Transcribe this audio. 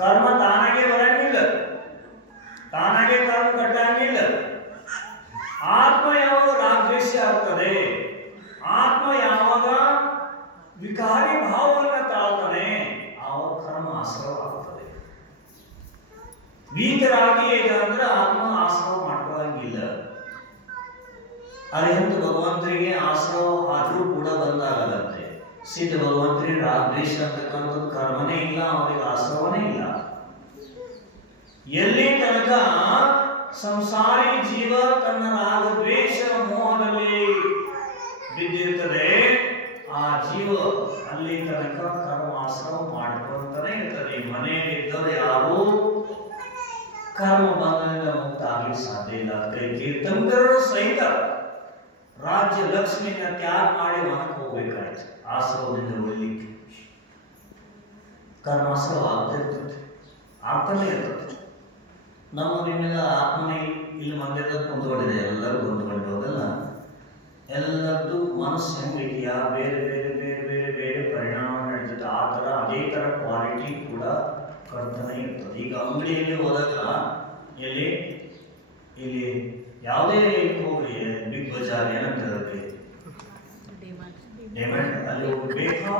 ಕರ್ಮ ತಾನಾಗೆ ಬರಂಗಿಲ್ಲ, ತಾನಾಗೆ ಕರ್ಮ ಕಟ್ಟಂಗಿಲ್ಲ. ಆತ್ಮ ಯಾವಾಗ ರಾಗದ್ವೇಷ ಆಗ್ತದೆ, ಆತ್ಮ ಯಾವಾಗ ವಿಕಾರಿ ಭಾವವನ್ನು ತಾಳ್ತಾನೆ, ಆವಾಗ ಕರ್ಮ ಆಶ್ರವಾಗ್ತದೆ. ವೀತರಾಗಿ ಈಗ ಅಂದ್ರೆ ಆತ್ಮ ಆಶ್ರವ ಮಾಡ್ಕೊಳ್ಳಂಗಿಲ್ಲ. ಅರಿಹಂತ ಭಗವಂತರಿಗೆ ಆಶ್ರವ ಆದ್ರೂ ಕೂಡ ಬಂದಾಗಲ್ಲಂತೆ. ಸಿದ್ಧ ಭಗವಂತರಿಗೆ ರಾಗದ್ವೇಷ ಅಂತಕ್ಕಂಥದ್ದು ಕರ್ಮನೇ ಇಲ್ಲ, ಅವರಿಗೆ ಆಶ್ರವನೇ ಇಲ್ಲ. ಎಲ್ಲಿ ತನಕ ಸಂಸಾರಿ ಜೀವ ತನ್ನ ರಾಗದ್ವೇಷ ಮೋಹದಲ್ಲಿ ಬಿದ್ದಿರ್ತದೆ, ಆ ಜೀವ ಅಲ್ಲಿ ತನಕ ಕರ್ಮಾಶ್ರವ ಮಾಡ್ಕೊಳ್ತಾನೆ ಇರ್ತದೆ. ಮನೆಯಲ್ಲಿದ್ದವರು ಯಾರು ಕರ್ಮ ಬಂಧನದಿಂದ ಮುಕ್ತ ಆಗಲಿ ಸಾಧ್ಯ ಇಲ್ಲ. ಅದಕ್ಕೆ ತೀರ್ಥಂಕರರು ಸಹಿತ ರಾಜ್ಯ ಲಕ್ಷ್ಮಿಯನ್ನ ತ್ಯಾಗ ಮಾಡಿ ಮನಕ್ಕೆ ಹೋಗ್ಬೇಕಾಯ್ತು ಆಶ್ರವದಿಂದ ಉಳಿಲಿಕ್ಕೆ. ಕರ್ಮಾಶ್ರವ ಆಗ್ತಿರ್ತದೆ, ಆಗ್ತಾನೆ ಇರ್ತದೆ. ನಮ್ಮ ನಿಮ್ಮೆಲ್ಲ ಆತ್ಮನೇ ಇಲ್ಲಿ ಮಂದಿರದ ಕುಂತ್ಕೊಂಡಿದೆ, ಎಲ್ಲರೂ ಕುಂತ್ಕೊಂಡಿರೋದಲ್ಲ. ಎಲ್ಲರದ್ದು ಮನಸ್ಸು ಹೆಂಗಿದೆಯಾ, ಬೇರೆ ಬೇರೆ ಬೇರೆ ಬೇರೆ ಬೇರೆ ಪರಿಣಾಮ ನಡೀತದೆ. ಆ ಥರ ಅದೇ ಥರ ಕ್ವಾಲಿಟಿ ಕೂಡ ಕರ್ತನೆ ಇರ್ತದೆ. ಈಗ ಅಂಗಡಿಯಲ್ಲಿ ಹೋದಾಗ ಇಲ್ಲಿ ಯಾವುದೇ ಹೋಗ್ರಿ, ಬಿಗ್ ಬಜಾರ್ ಏನಂತ ಡಿಮಾಂಡ್, ಅಲ್ಲಿ ಹೋಗ್ಬೇಕು